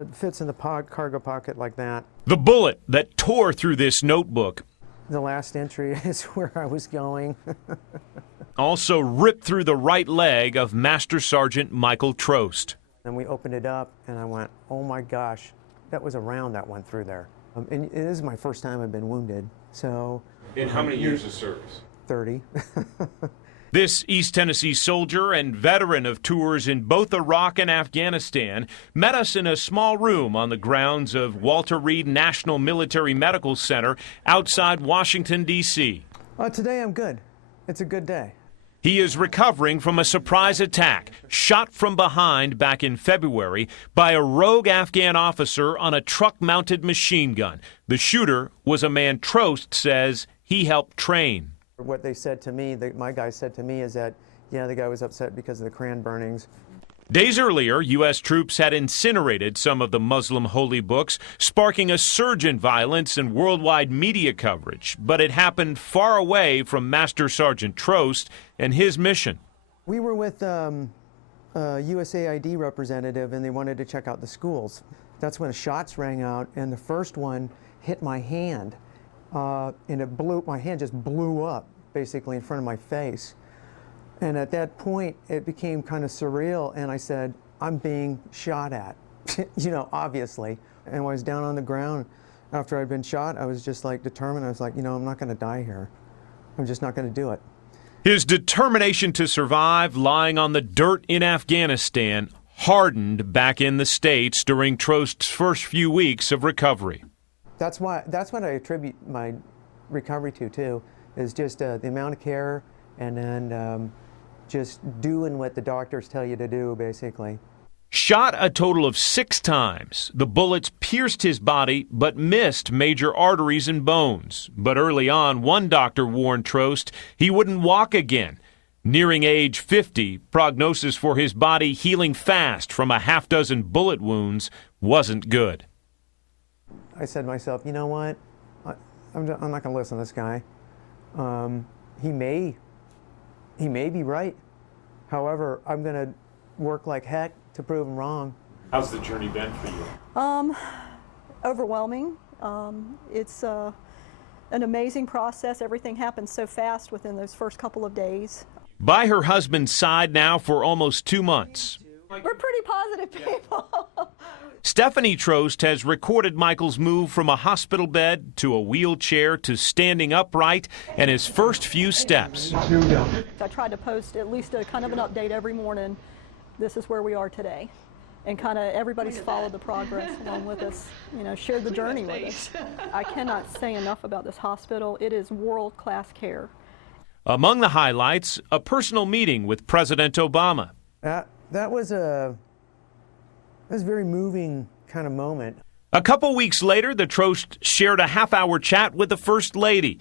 It fits in the cargo pocket like that. The bullet that tore through this notebook. The last entry is where I was going. Also ripped through the right leg of Master Sergeant Michael Trost. And we opened it up, and I went, oh my gosh, that was a round that went through there. And it is my first time I've been wounded, so... In how many years of service? 30. This East Tennessee soldier and veteran of tours in both Iraq and Afghanistan met us in a small room on the grounds of Walter Reed National Military Medical Center outside Washington, D.C. Today I'm good. It's a good day. He is recovering from a surprise attack, shot from behind back in February by a rogue Afghan officer on a truck-mounted machine gun. The shooter was a man Trost says he helped train. What they said to me, my guy said to me, is that, yeah, the guy was upset because of the Quran burnings. Days earlier, U.S. troops had incinerated some of the Muslim holy books, sparking a surge in violence and worldwide media coverage. But it happened far away from Master Sergeant Trost and his mission. We were with a USAID representative, and they wanted to check out the schools. That's when shots rang out, and the first one hit my hand. And my hand just blew up, basically, in front of my face. And at that point, it became kind of surreal, and I said, I'm being shot at, obviously. And when I was down on the ground after I'd been shot, I was just like determined. I was like, I'm not going to die here. I'm just not going to do it. His determination to survive lying on the dirt in Afghanistan hardened back in the States during Trost's first few weeks of recovery. That's what I attribute my recovery to, too, is just the amount of care and then just doing what the doctors tell you to do, basically. Shot a total of 6 times. The bullets pierced his body but missed major arteries and bones. But early on, one doctor warned Trost he wouldn't walk again. Nearing age 50, prognosis for his body healing fast from a half-dozen bullet wounds wasn't good. I said to myself, you know what? I'm not going to listen to this guy. He may be right. However, I'm going to work like heck to prove him wrong. How's the journey been for you? Overwhelming. It's an amazing process. Everything happens so fast within those first couple of days. By her husband's side now for almost 2 months. We're pretty positive people. Stephanie Trost has recorded Michael's move from a hospital bed to a wheelchair to standing upright and his first few steps. I tried to post at least a kind of an update every morning. This is where we are today. And kind of everybody's followed the progress along with us, shared the journey with us. I cannot say enough about this hospital. It is world-class care. Among the highlights, a personal meeting with President Obama. That was a very moving kind of moment. A couple weeks later, the Trost shared a half-hour chat with the First Lady.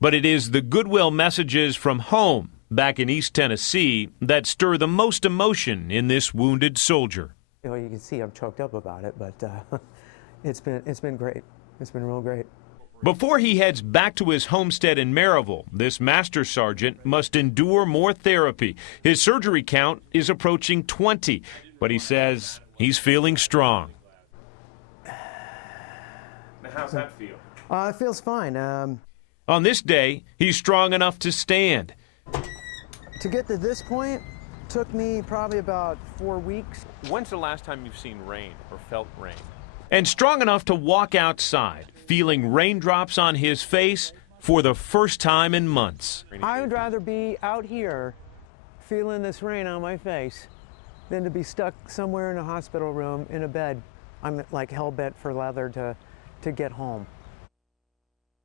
But it is the goodwill messages from home, back in East Tennessee, that stir the most emotion in this wounded soldier. You can see I'm choked up about it, but it's been great. It's been real great. Before he heads back to his homestead in Maryville, this Master Sergeant must endure more therapy. His surgery count is approaching 20, but he says he's feeling strong. Now, how's that feel? It feels fine. On this day, he's strong enough to stand. To get to this point took me probably about 4 weeks. When's the last time you've seen rain or felt rain? And strong enough to walk outside, feeling raindrops on his face for the first time in months. I would rather be out here feeling this rain on my face than to be stuck somewhere in a hospital room in a bed. I'm like hell-bent for leather to get home.